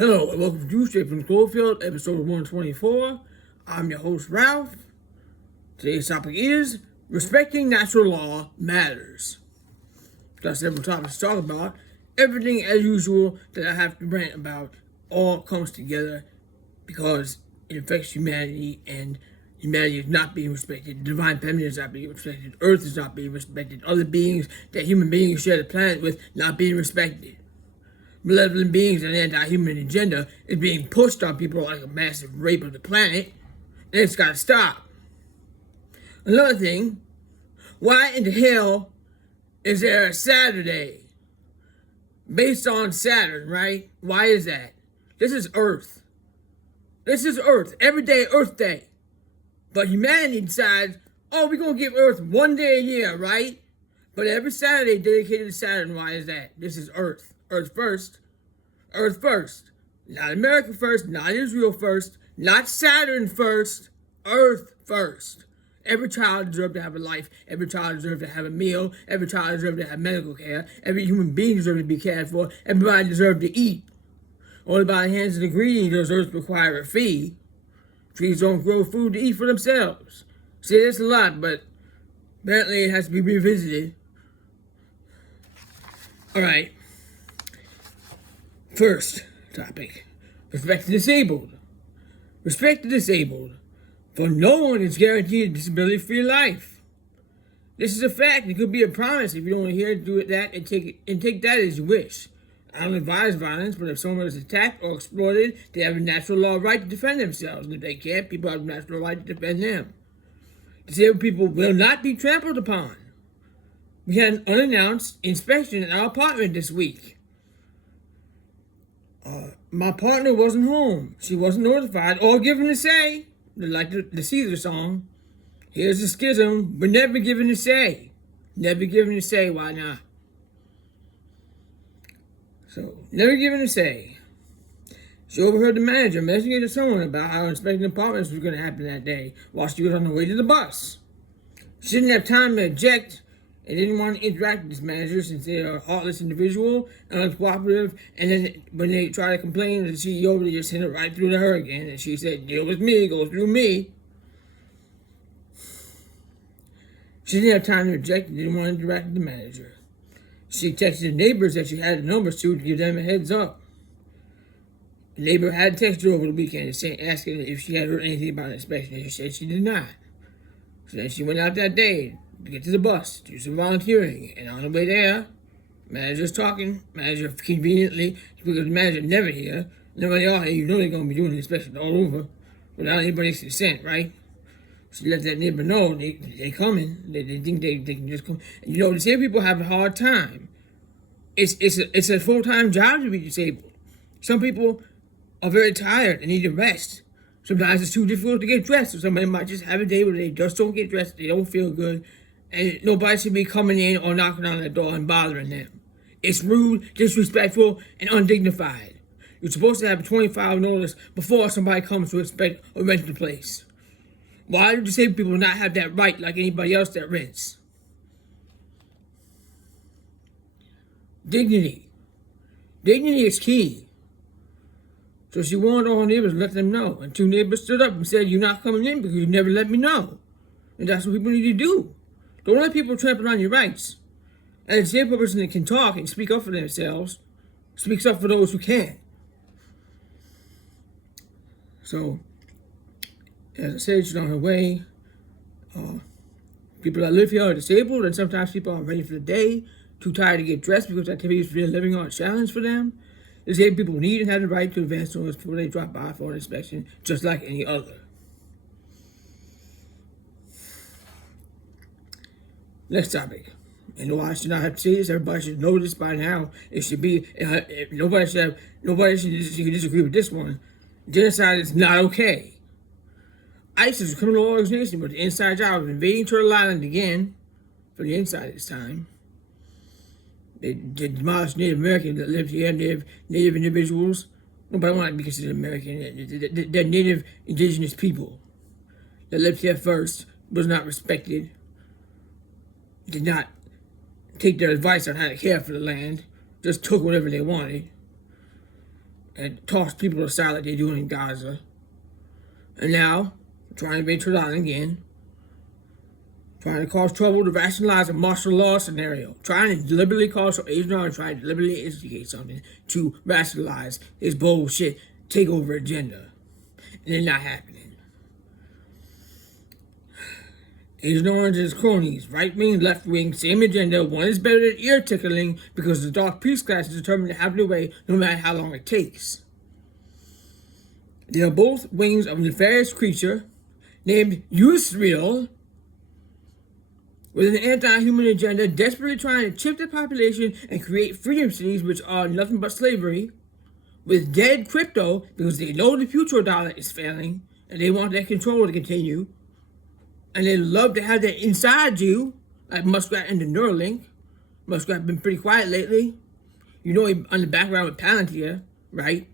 Hello and welcome to Straight from Cloverfield, episode 124. I'm your host, Ralph. Today's topic is Respecting Natural Law Matters. Got several topics to talk about. Everything as usual that I have to rant about all comes together because it affects humanity, and humanity is not being respected. The divine feminine is not being respected. Earth is not being respected. Other beings that human beings share the planet with not being respected. Malevolent beings and anti-human agenda is being pushed on people like a massive rape of the planet, and it's got to stop. Another thing, why in the hell is there a Saturday based on Saturn, right? Why is that? This is Earth. This is Earth. Every day, Earth Day. But humanity decides, oh, we're going to give Earth one day a year, right? But every Saturday dedicated to Saturn, why is that? This is Earth. Earth first. Earth first. Not America first, not Israel first, not Saturn first. Earth first. Every child deserves to have a life. Every child deserves to have a meal. Every child deserves to have medical care. Every human being deserves to be cared for. Everybody deserves to eat. Only by the hands of the greedy does Earth require a fee. Trees don't grow food to eat for themselves. See, this a lot, but apparently it has to be revisited. All right. First topic, respect the disabled. Respect the disabled, for no one is guaranteed a disability-free life. This is a fact. It could be a promise if you don't adhere to that and take that as you wish. I don't advise violence, but if someone is attacked or exploited, they have a natural law right to defend themselves. And if they can't, people have a natural right to defend them. Disabled people will not be trampled upon. We had an unannounced inspection at our apartment this week. My partner wasn't home. She wasn't notified or given a say. Like the Caesar song. Here's the schism, but never given a say. Never given a say, why not? So, never given a say. She overheard the manager messaging to someone about how inspecting apartments was going to happen that day while she was on the way to the bus. She didn't have time to object and didn't want to interact with this manager since they are a heartless individual and uncooperative. And then when they try to complain to the CEO, they just send it right through to her again. And she said, deal with me, go through me. She didn't have time to object and didn't want to interact with the manager. She texted the neighbors that she had the numbers to give them a heads up. The neighbor had texted her over the weekend asking if she had heard anything about the inspection, and she said she did not. So then she went out that day to get to the bus, do some volunteering, and on the way there, manager's talking, manager conveniently, because the manager never here, nobody all here, you know they're going to be doing the inspection all over, without anybody's consent, right? So let that neighbor know they coming, they think they can just come. And you know, disabled people have a hard time. It's a full-time job to be disabled. Some people are very tired and need to rest. Sometimes it's too difficult to get dressed, so somebody might just have a day where they just don't get dressed, they don't feel good, and nobody should be coming in or knocking on their door and bothering them. It's rude, disrespectful, and undignified. You're supposed to have a 24-hour notice before somebody comes to inspect or rent the place. Why do disabled people not have that right like anybody else that rents? Dignity. Dignity is key. So she warned all her neighbors and let them know. And two neighbors stood up and said, you're not coming in because you never let me know. And that's what people need to do. Don't let people trample on your rights. And a disabled person that can talk and speak up for themselves speaks up for those who can. So, as I said, she's on her way. People that live here are disabled, and sometimes people are ready for the day, too tired to get dressed because activities for their living are a challenge for them. Disabled people need and have the right to advance notice before they drop by for an inspection, just like any other. Next topic. And why I should not have to say this, everybody should know this by now. It should be, nobody should disagree with this one. Genocide is not okay. ICE is a criminal organization with the inside job of invading Turtle Island again, for the inside this time. They demolished Native Americans that lived here, Native individuals. Nobody wanted to be considered American. They're Native indigenous people that lived here first, was not respected, did not take their advice on how to care for the land, just took whatever they wanted. and toss people aside like they do in Gaza. And now, trying to invade Rhode Island again, trying to cause trouble to rationalize a martial law scenario, trying to deliberately cause Agent Orange, trying to deliberately instigate something to rationalize his bullshit takeover agenda. And it's not happening. Agent Orange's cronies, right wing, left wing, same agenda. One is better than ear tickling because the Dark Priest class is determined to have their way no matter how long it takes. They are both wings of a nefarious creature named Yusriel with an anti-human agenda desperately trying to chip the population and create freedom cities which are nothing but slavery with dead crypto because they know the future dollar is failing and they want that control to continue. And they love to have that inside you, like Muskrat and the Neuralink. Muskrat been pretty quiet lately. You know he on the background with Palantir, right?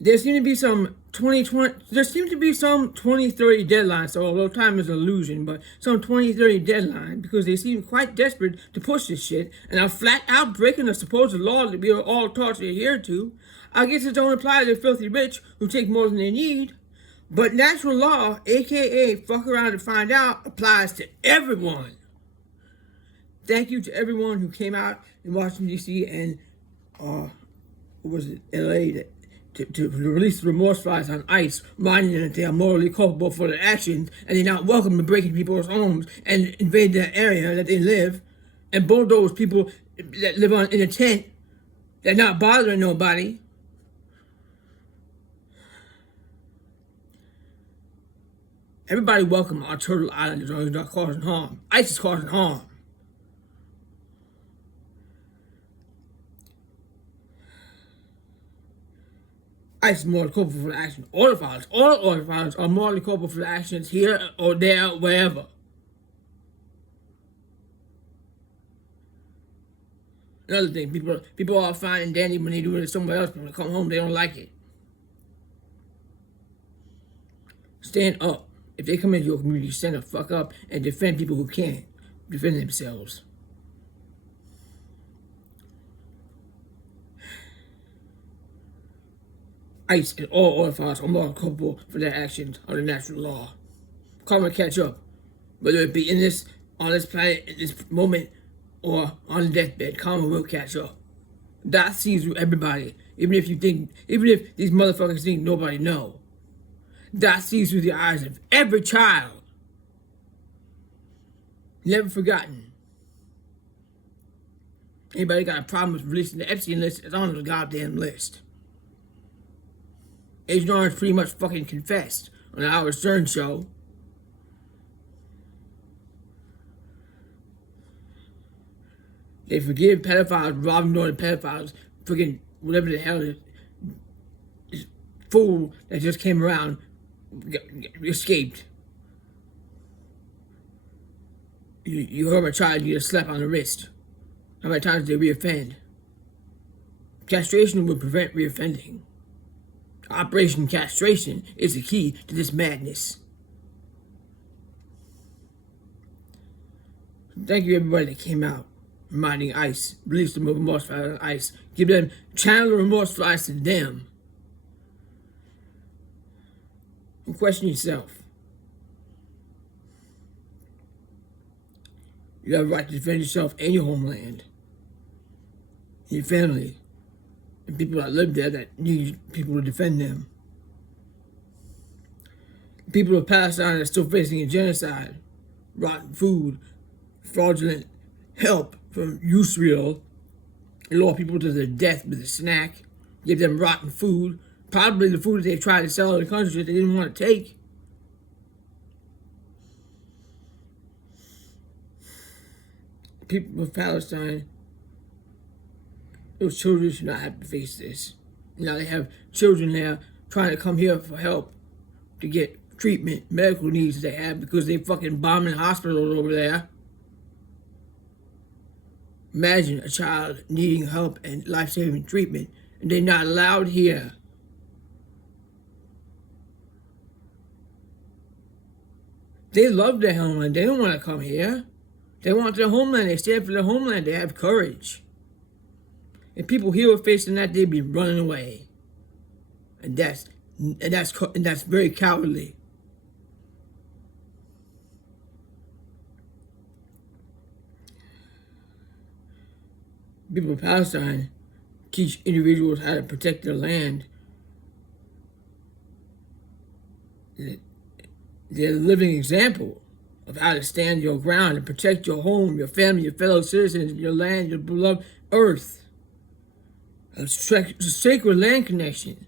There seems to be some 2030 deadline, so although time is an illusion, but some 2030 deadline because they seem quite desperate to push this shit and are flat out breaking the supposed law that we are all taught to adhere to. I guess it don't apply to the filthy rich who take more than they need. But natural law, aka fuck around and find out, applies to everyone. Thank you to everyone who came out in Washington, D.C. and, L.A. To release the remorse flies on ICE, reminding them that they are morally culpable for their actions and they're not welcome to break into people's homes and invade their area that they live and bulldoze people that live in a tent that not bothering nobody. Everybody welcome on Turtle Island as long as not causing harm. ICE is causing harm. ICE is morally culpable for the action. All order are morally culpable for the actions here or there, wherever. Another thing, people are fine and dandy when they do it to somebody else, but when they come home, they don't like it. Stand up. If they come into your community, stand the fuck up and defend people who can't defend themselves. ICE and all oil files are more culpable for their actions under natural law. Karma catch up, whether it be on this planet, in this moment, or on the deathbed. Karma will catch up. God sees through everybody, even if these motherfuckers think nobody know. God sees through the eyes of every child. Never forgotten. Anybody got a problem with releasing the Epstein list, it's on the goddamn list. Agent Orange pretty much fucking confessed on the Howard Stern show. They forgive pedophiles, robbing northern pedophiles, freaking whatever the hell this fool that just came around escaped. You heard a child get a slap on the wrist. How many times did they reoffend? Castration will prevent reoffending. Operation Castration is the key to this madness. Thank you everybody that came out, reminding ICE, release the remorse flies on ICE, give them, channel the remorse flies to them. And question yourself. You have a right to defend yourself and your homeland, your family, and people that live there that need people to defend them. The people of Palestine are still facing a genocide, rotten food, fraudulent help from Israel, lure people to their death with a snack, give them rotten food, probably the food that they tried to sell in the country that they didn't want to take. People of Palestine, those children should not have to face this. Now they have children there trying to come here for help to get treatment, medical needs they have because they fucking bombing hospitals over there. Imagine a child needing help and life-saving treatment and they're not allowed here. They love their homeland. They don't want to come here. They want their homeland. They stand for their homeland. They have courage. And people here were facing that, they'd be running away. And that's very cowardly. People of Palestine teach individuals how to protect their land. They're a living example of how to stand your ground and protect your home, your family, your fellow citizens, your land, your beloved earth. A sacred land connection.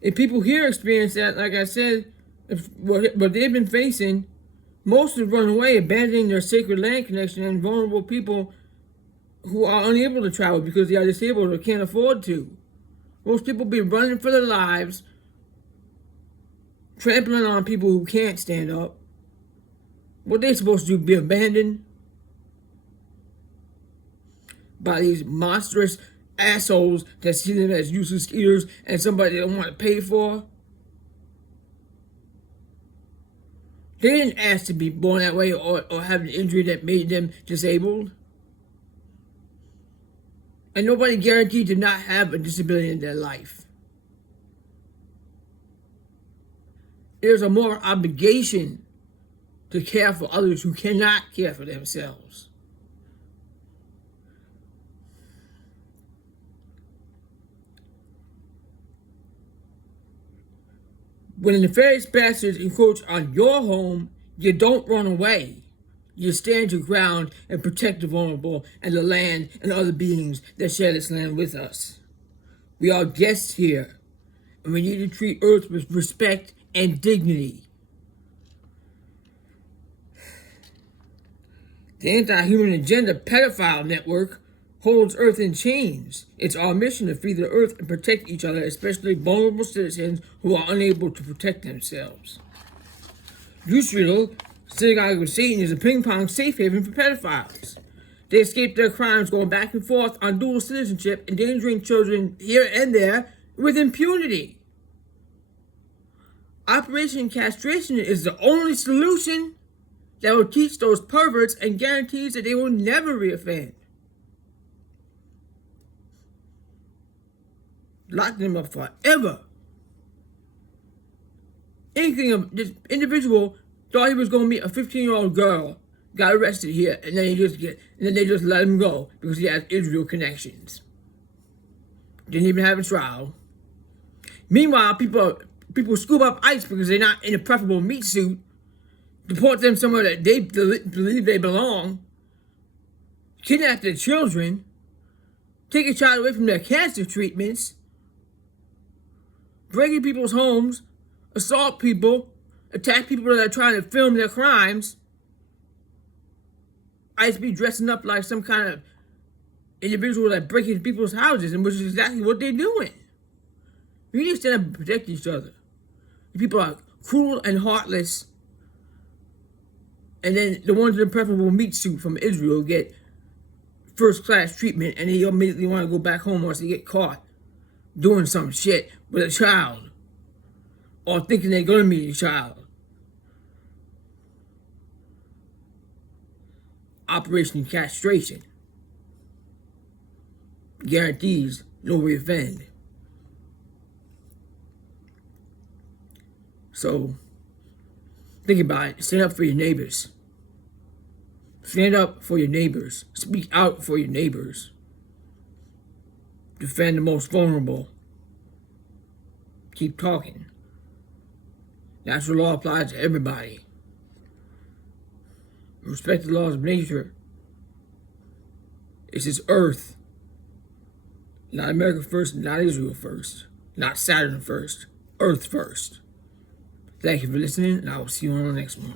If people here experience that, like I said, what they've been facing, most have run away, abandoning their sacred land connection, and vulnerable people who are unable to travel because they are disabled or can't afford to. Most people be running for their lives, trampling on people who can't stand up. What they supposed to do, be abandoned by these monstrous assholes that see them as useless eaters and somebody they don't want to pay for? They didn't ask to be born that way or have an injury that made them disabled. And nobody guaranteed to not have a disability in their life. There's a moral obligation to care for others who cannot care for themselves. When the nefarious bastards encroach on your home, you don't run away. You stand your ground and protect the vulnerable and the land and other beings that share this land with us. We are guests here, and we need to treat Earth with respect and dignity. The anti-human agenda pedophile network holds Earth in chains. It's our mission to free the Earth and protect each other, especially vulnerable citizens who are unable to protect themselves. Israel, Synagogue of Satan, is a ping-pong safe haven for pedophiles. They escape their crimes going back and forth on dual citizenship, endangering children here and there with impunity. Operation Castration is the only solution that will teach those perverts and guarantees that they will never reoffend. Lock them up forever. Anything of this individual thought he was going to meet a 15-year-old girl, got arrested here, and then they just let him go because he has Israel connections. Didn't even have a trial. Meanwhile, people scoop up ICE because they're not in a preferable meat suit, deport them somewhere that they believe they belong, kidnap their children, take a child away from their cancer treatments, break into people's homes, assault people, attack people that are trying to film their crimes. ICE be dressing up like some kind of individual that break into people's houses, and which is exactly what they're doing. We need to stand up and protect each other. People are cruel and heartless, and then the ones in the preferable meat suit from Israel get first-class treatment, and they immediately want to go back home once they get caught doing some shit with a child, or thinking they're going to meet a child. Operation Castration guarantees no reoffend. So, think about it. Stand up for your neighbors. Stand up for your neighbors. Speak out for your neighbors. Defend the most vulnerable. Keep talking. Natural law applies to everybody. Respect the laws of nature. It's this earth. Not America first, not Israel first. Not Saturn first. Earth first. Thank you for listening, and I will see you on the next one.